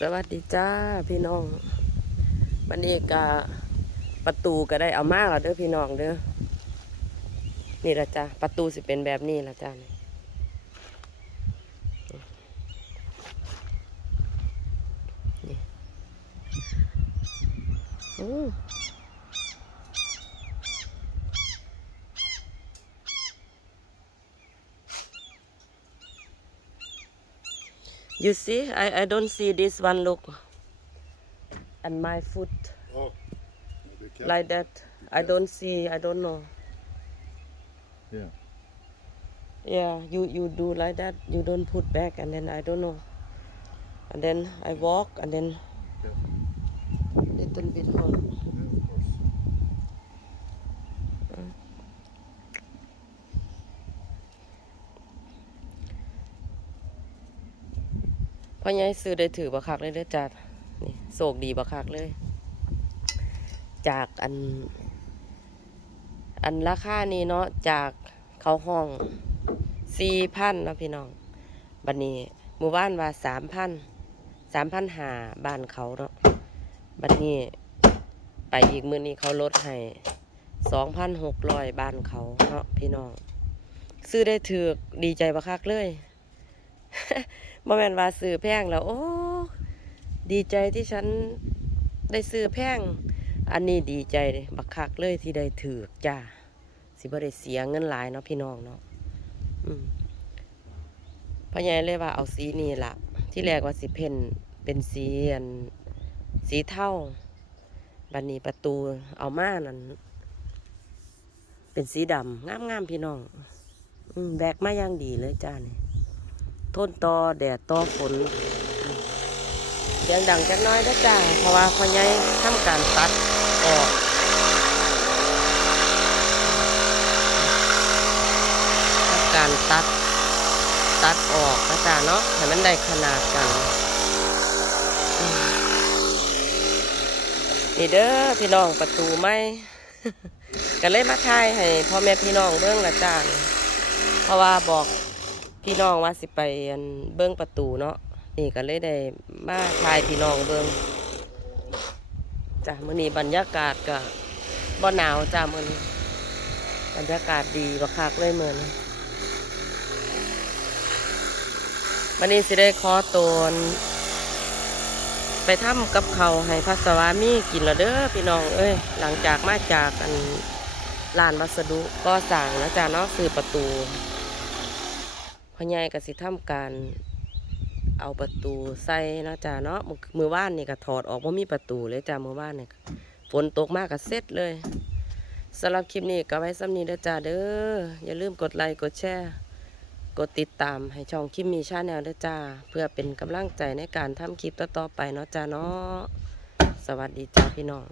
สวัสดีจ้าพี่น้องวันนี้ก็ประตูก็ได้เอามาแล้วเด้อพี่น้องเด้อนี่ละจ้าประตูสิเป็นแบบนี้ละจ้านี่โอ้ You see, I, I don't see this one look. And my foot Oh, like that. I don't see, I don't know. Yeah. Yeah, you, you do like that. You don't put back and then I don't know. And then I walk and then little bit home. พ่อใหญ่ซื้อได้ถือบักคักเลยเด้อจ้านี่โศกดีบักคักเลย จากอัน อันราคานี้เนาะจากเขาห้องสี่พันนาะพี่น้องบัดนี้หมู่บ้านว่าสามพันสามพันหาบ้านเขาเนาะบัดนี้ไปอีกมือนี้เขาลดให้สองพันหกร้อยบ้านเขาเนาะพี่น้อง ซื้อได้ถือดีใจบักคักเลย บ่แม่นว่าซื้อแพงแล้ว โอ้ดีใจที่ฉันได้ซื้อแพง อันนี้ดีใจเลยบักคักเลยที่ได้ถือจ้าสิบ่ได้เสียเงินหลายเนาะพี่น้องเนาะอืมพ่อใหญ่เลยว่าเอาสีนี้ล่ะที่แรกว่าสิเพ่นเป็นสีอันสีเทาบัดนี้ประตูเอามานั่นเป็นสีดำงามๆพี่น้อง อืมแบกมาอย่างดีเลยจ้านี่ ทนต่อแดดต่อฝนเสียงดังจักน้อยนะจ้าเพราะว่าพ่อใหญ่ทำการตัดออกทำการตัดตัดออกนะจ้าเนาะให้มันได้ขนาดกันนี่เด้อพี่น้องประตูไม้ก็เลยมาทายให้พ่อแม่พี่น้องเบิ่งละจ้าเพราะว่าบอก พี่น้องว่าสิไปเบิ้งประตูเนาะนี่ก็เลยได้มาถ่ายพี่น้องเบิ้งจ้ะมื้อนี้บรรยากาศก็บ่หนาวจ้ะมื้อนี้บรรยากาศดีบักคักเลยมื้อนี้วันนี้สิได้ขอตัวไปทำกับเขาให้พัสวามีกินล้วเด้อพี่น้องเอ้ยหลังจากมาจากอันร้านวัสดุก็สั่งนะจ้ะเนาะซื้อประตู พ่อใหญ่ก็สิทำการเอาประตูใส่นะจ้าเนาะมือว่านนี่ก็ถอดออกว่ามีประตูเลยจ้ามือว่านนี่ก็ฝนตกมากก็เสร็จเลยสำหรับคลิปนี้ก็ไว้ซ้ำนี้เด้อจ้าเด้ออย่าลืมกดไลค์กดแชร์กดติดตามให้ช่องคิมมีชาแนลเด้อจ้า เพื่อเป็นกำลังใจในการทำคลิปต่อๆไปเนาะจ้าเนาะสวัสดีจ้าพี่น้อง